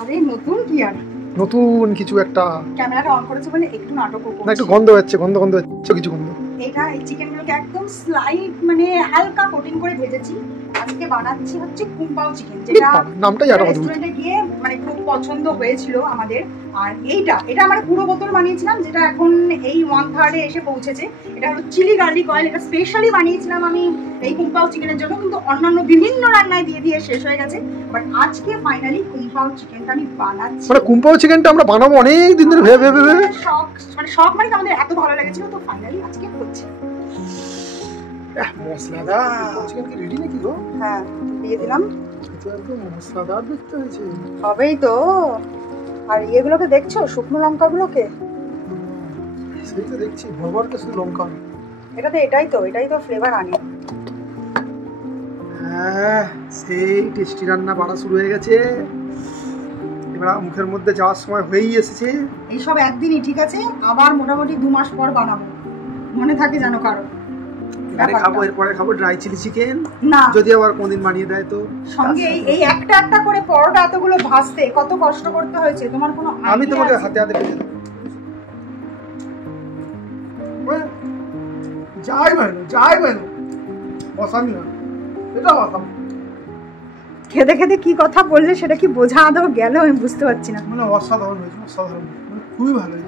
আরে নতুন কি আর নতুন কিছু একটা। ক্যামেরাটা অন করেছে বলে একটু নাটক করব না, একটু গন্ধ হচ্ছে, গন্ধ হচ্ছে কিছু গন্ধ। এটা এই চিকেনগুলোকে একদম স্লাইড মানে হালকা কোটিং করে ভেজেছি। আজকে বানাচ্ছি হচ্ছে কুম্পাও চিকেন, যেটা নামটাই একটা অদ্ভুত। রেস্টুরেন্টে গিয়ে মানে খুব পছন্দ হয়েছিল আমাদের। আর এটা মানে পুরো বোতল বানিয়েছিলাম, যেটা এখন এই 1/3 এসে পৌঁছেছে। এটা হলো চিলি গার্লিক অয়েল, এটা স্পেশালি বানিয়েছিলাম আমি এই কুম্পাও চিকেনের জন্য, কিন্তু অন্যান্য বিভিন্ন রান্নায় দিয়ে দিয়ে শেষ হয়ে গেছে। বাট আজকে ফাইনালি কুম্পাও চিকেনটা আমি বানাচ্ছি। মানে কুম্পাও চিকেনটা আমরা বানাবো অনেক দিন ধরে ভেবে ভেবে শখ মানে আমাদের এত ভালো লেগেছিল, তো ফাইনালি আজকে হচ্ছে। মশলাদার চিকেন কি রেডি নাকি গো? হ্যাঁ, দিয়ে দিলাম। এটা একদম মশলাদার দেখতে হয়েছে। হবেই তো। আর এগুলোকে দেখছো, শুকনো লঙ্কাগুলোকে? সেই তো দেখছি, ভরভরকে শুধু লঙ্কা। এটাই তো ফ্লেভার আনে। হ্যাঁ, সেই টেস্টি রান্না বাড়া শুরু হয়ে গেছে। এবার মুখের মধ্যে যাওয়ার সময় হয়েই এসেছে। এইসব একদিনই, ঠিক আছে? আবার মোটামুটি 2 মাস পর বানাবো, মনে থাকে জানো কারো। এরপরে খাবো ড্রাই চিলি চিকেন, না যদি আবার কোনদিন বানিয়ে দেয় তো। সঙ্গে এই একটা একটা করে পরোটা এতগুলো ভাজতে কত কষ্ট করতে হয়েছে তোমার কোনো আইডিয়া? আমি তোমাকে হাতে হাতে ভেজে দেবো। যাই বাইনো বসামি না, এটা বসামি। খেতে খেতে কি কথা বললে সেটা কি বোঝা আদৌ গেল আমি বুঝতে পারছি না। মানে অসাধারণ হয়েছে, অসাধারণ, মানে খুবই ভালো হয়েছে।